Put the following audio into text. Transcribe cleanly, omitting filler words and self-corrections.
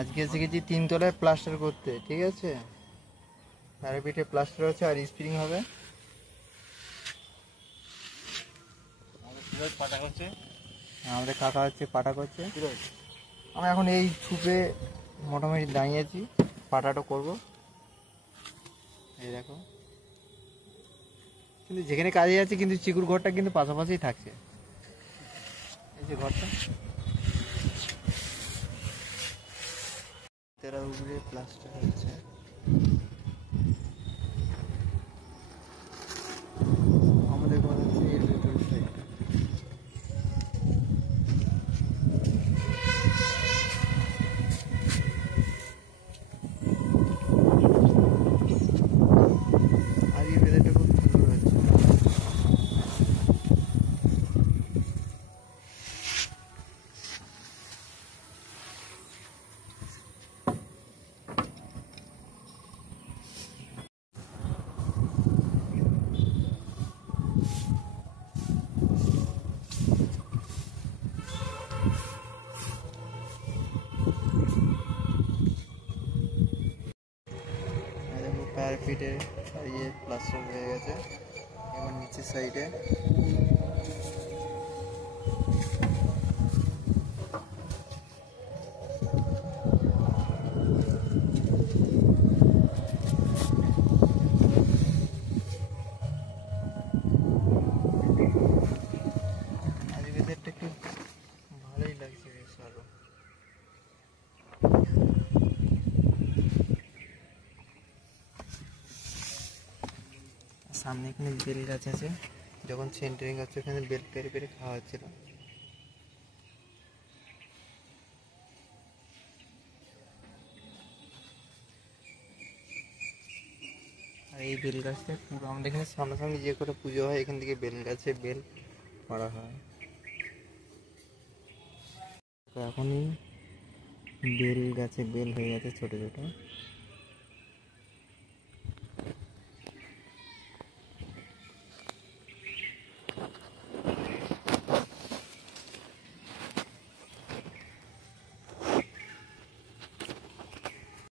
আজকে শিখেছি 3 তলায় প্লাস্টার করতে, ঠিক আছে। প্যারাপিটে প্লাস্টার হচ্ছে আর স্প্রিং হবে। পাটা করছে, আমাদের কাকা হচ্ছে পাটা করছে। আমরা এখন এই ছুপে মোটামুটি দাঁড়িয়েছি, পাটাটা করব। এই দেখো, কিন্তু যেখানে কাজে যাচ্ছে কিন্তু চিকুর ঘরটা কিন্তু পাশাপাশি থাকছে। এই যে ঘরটা তেরা উপরে প্লাস্টার হচ্ছে। আমাদের ঘর হচ্ছে এর ভেতর সাইড। আজকে ভেতরটা খুব সুন্দর হচ্ছে। প্যারাপিটে ইয়ে প্লাস্টার হয়ে গেছে। এবার নিচের সাইডে আজ ভেতরটা একটু ভালোই লাগছে বেশ আরো। সামনে এখানে বেল গাছ আছে, যখন সেন্টারিং হচ্ছে ওখানে বেল পেরে পেরে খাওয়া হচ্ছিল। আর এই বেল গাছটা পুরো আমাদের এখানে সামনাসামনি যে করে পুজো হয় এখান থেকে বেল গাছে বেল করা হয়। তো এখনই বেল গাছে বেল হয়ে গেছে ছোট ছোট।